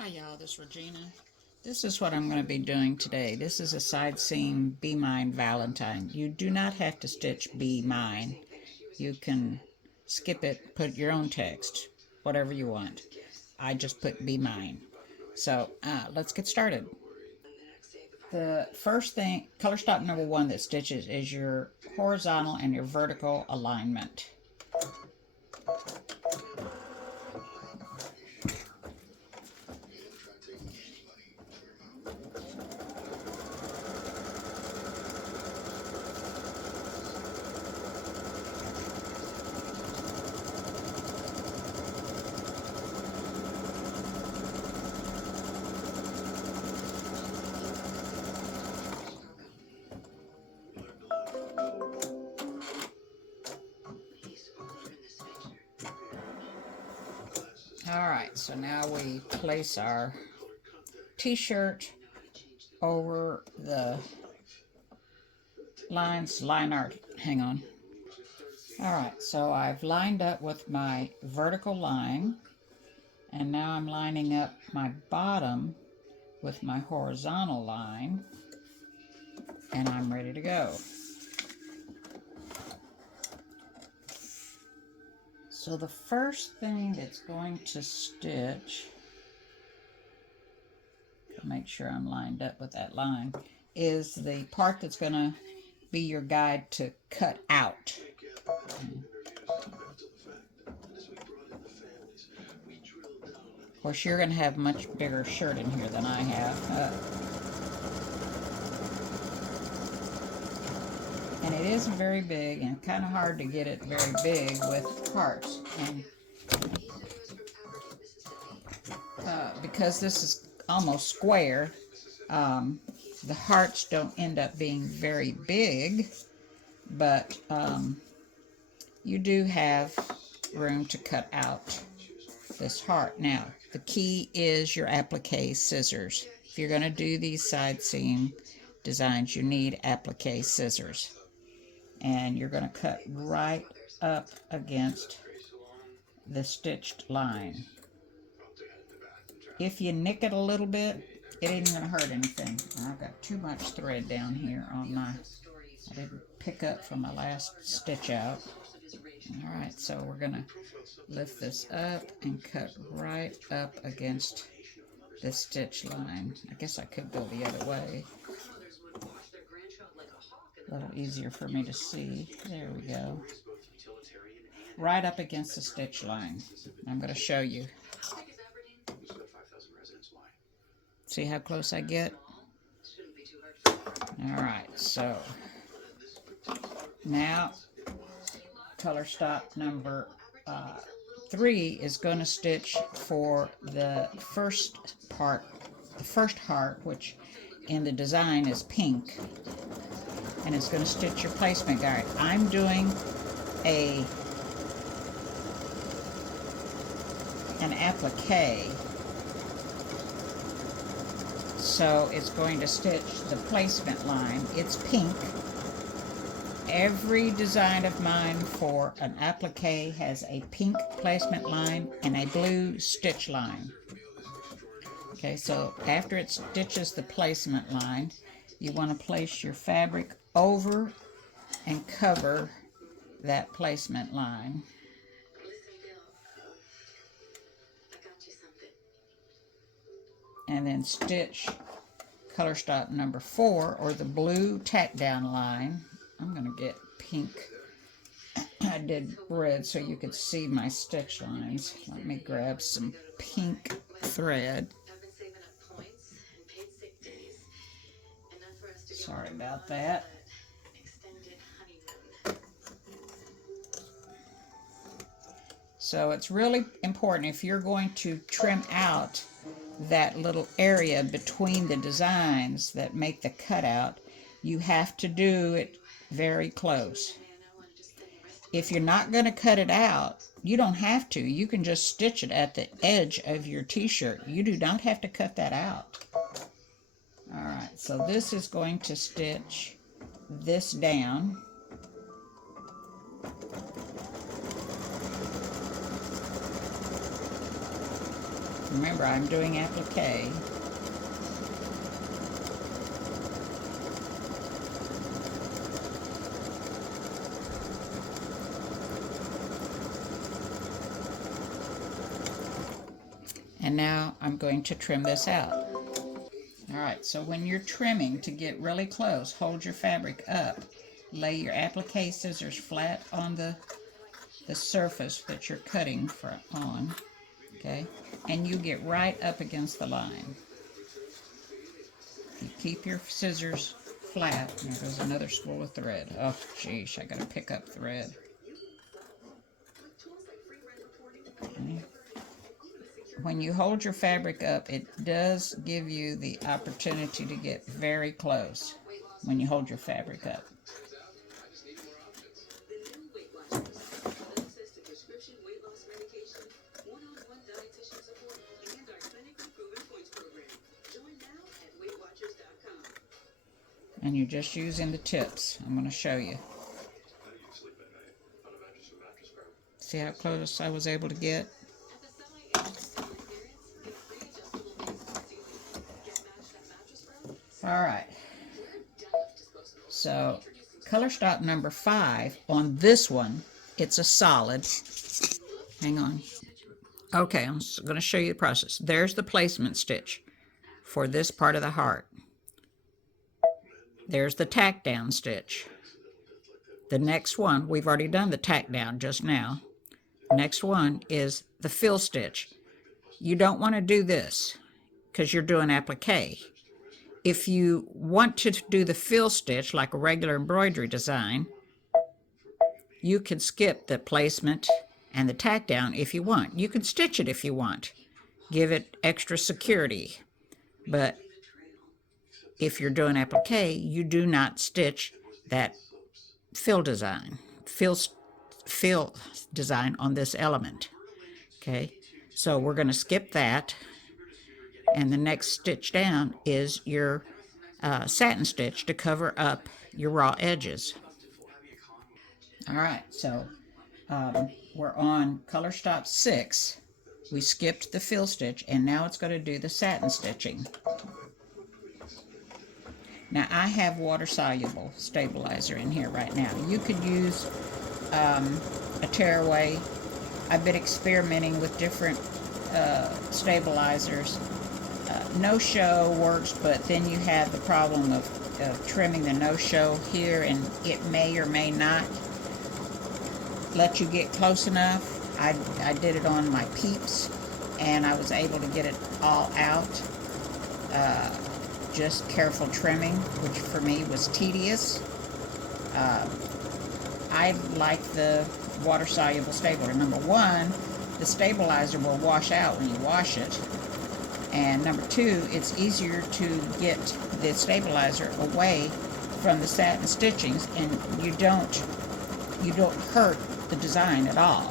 Hi y'all, this is Regina. This is what I'm going to be doing today. This is a side seam Be Mine Valentine. You do not have to stitch Be Mine. You can skip it, put your own text, whatever you want. I just put Be Mine. So let's get started. The first thing, color stop number 1 that stitches is your horizontal and your vertical alignment. Alright, so now we place our t-shirt over the line art. Hang on. Alright, so I've lined up with my vertical line, and now I'm lining up my bottom with my horizontal line, and I'm ready to go. So the first thing that's going to stitch, make sure I'm lined up with that line, is the part that's going to be your guide to cut out. Of course, you're going to have much bigger shirt in here than I have. And it isn't very big, and kind of hard to get it very big with hearts. And because this is almost square, the hearts don't end up being very big, but you do have room to cut out this heart. Now, the key is your applique scissors. If you're going to do these side seam designs, you need applique scissors. And you're going to cut right up against the stitched line. If you nick it a little bit, it ain't going to hurt anything. I've got too much thread down here on my, I didn't pick up from my last stitch out. Alright, so we're going to lift this up and cut right up against the stitch line. I guess I could go the other way. A little easier for me to see. There we go. Right up against the stitch line. I'm going to show you. See how close I get? Alright, so now color stop number 3 is going to stitch for the first part, the first heart, which in the design is pink, and it's going to stitch your placement guide. I'm doing an applique, so it's going to stitch the placement line. It's pink. Every design of mine for an applique has a pink placement line and a blue stitch line. Okay, so after it stitches the placement line, you want to place your fabric over and cover that placement line. And then stitch color stop number 4, or the blue tack down line. I'm going to get pink. I did red so you could see my stitch lines. Let me grab some pink thread. Sorry about that. So it's really important, if you're going to trim out that little area between the designs that make the cutout, you have to do it very close. If you're not going to cut it out, you don't have to. You can just stitch it at the edge of your t-shirt. You do not have to cut that out. Alright, so this is going to stitch this down. Remember, I'm doing applique. And now I'm going to trim this out. Alright, so when you're trimming, to get really close, hold your fabric up. Lay your applique scissors flat on the surface that you're cutting on. Okay? And you get right up against the line. You keep your scissors flat. There goes another spool of thread. Oh, geez, I gotta pick up thread. Okay. When you hold your fabric up, it does give you the opportunity to get very close when you hold your fabric up. And you're just using the tips. I'm going to show you. See how close I was able to get? Alright. So, color stop number 5, on this one, it's a solid. Hang on. Okay, I'm going to show you the process. There's the placement stitch for this part of the heart. There's the tack down stitch. The next one, we've already done the tack down just now. Next one is the fill stitch. You don't want to do this because you're doing applique. If you want to do the fill stitch like a regular embroidery design, you can skip the placement and the tack down if you want. You can stitch it if you want. Give it extra security. But if you're doing applique, you do not stitch that fill design on this element. Okay, so we're going to skip that, and the next stitch down is your satin stitch to cover up your raw edges. All right, so we're on color stop 6. We skipped the fill stitch, and now it's going to do the satin stitching. Now, I have water-soluble stabilizer in here right now. You could use a tearaway. I've been experimenting with different stabilizers. No-show works, but then you have the problem of trimming the no-show here, and it may or may not let you get close enough. I did it on my Peeps, and I was able to get it all out. Just careful trimming, which for me was tedious. I like the water-soluble stabilizer. Number one, the stabilizer will wash out when you wash it. And number two, it's easier to get the stabilizer away from the satin stitchings, and you don't hurt the design at all.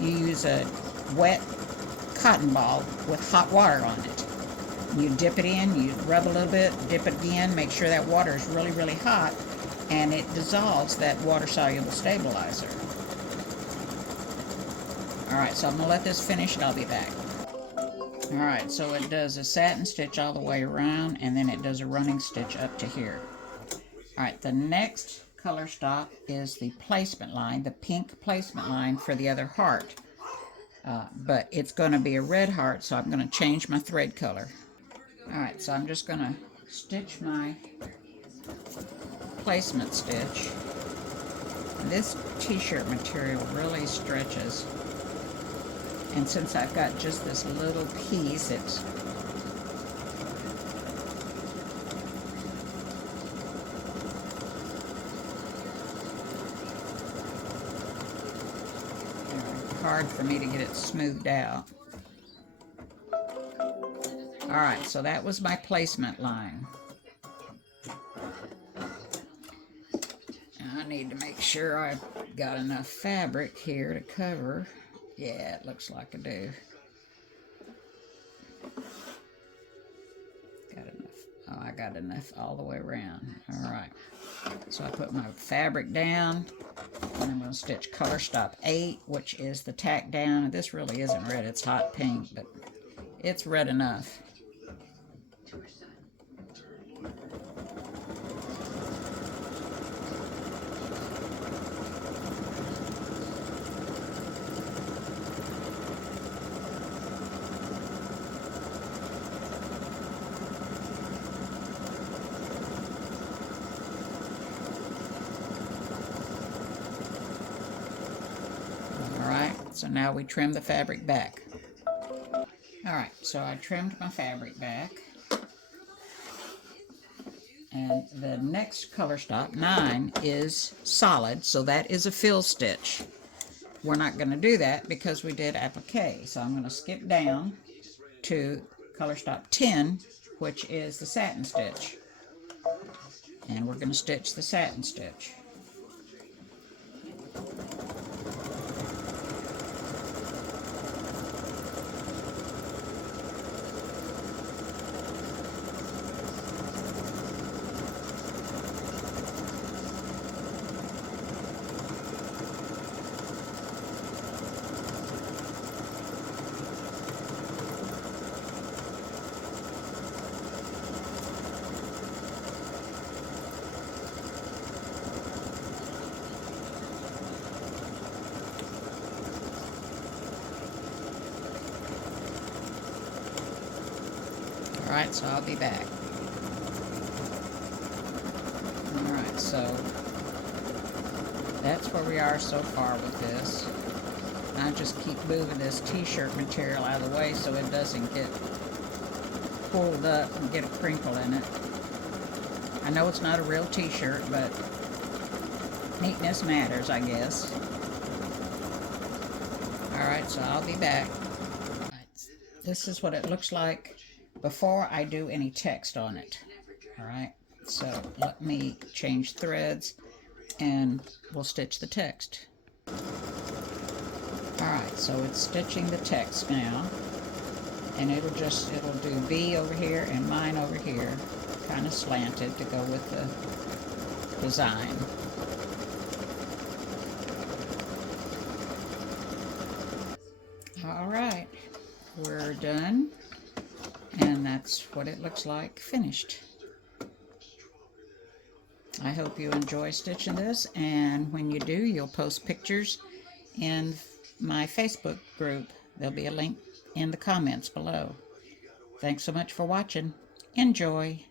You use a wet cotton ball with hot water on it. You dip it in, you rub a little bit, dip it again, make sure that water is really, really hot, and it dissolves that water-soluble stabilizer. Alright, so I'm going to let this finish and I'll be back. Alright, so it does a satin stitch all the way around, and then it does a running stitch up to here. Alright, the next color stop is the placement line, the pink placement line for the other heart. But it's going to be a red heart, so I'm going to change my thread color. Alright, so I'm just going to stitch my placement stitch. This t-shirt material really stretches, and since I've got just this little piece, it's hard for me to get it smoothed out. Alright, so that was my placement line. Now I need to make sure I've got enough fabric here to cover. Yeah, it looks like I do. Got enough. Oh, I got enough all the way around. Alright, so I put my fabric down, and I'm going to stitch color stop 8, which is the tack down. This really isn't red, it's hot pink, but It's red enough. So now we trim the fabric back. Alright, so I trimmed my fabric back. And the next color stop, 9, is solid, so that is a fill stitch. We're not going to do that because we did applique. So I'm going to skip down to color stop 10, which is the satin stitch. And we're going to stitch the satin stitch. Alright, so I'll be back. Alright, so that's where we are so far with this. I just keep moving this t-shirt material out of the way so it doesn't get pulled up and get a crinkle in it. I know it's not a real t-shirt, but neatness matters, I guess. Alright, so I'll be back. This is what it looks like before I do any text on it. Alright, so let me change threads and we'll stitch the text. Alright, so it's stitching the text now, and it'll do V over here and mine over here, kind of slanted to go with the design. Alright, we're done, and that's what it looks like finished. I hope you enjoy stitching this, and when you do, you'll post pictures in my Facebook group. There'll be a link in the comments below. Thanks so much for watching. Enjoy.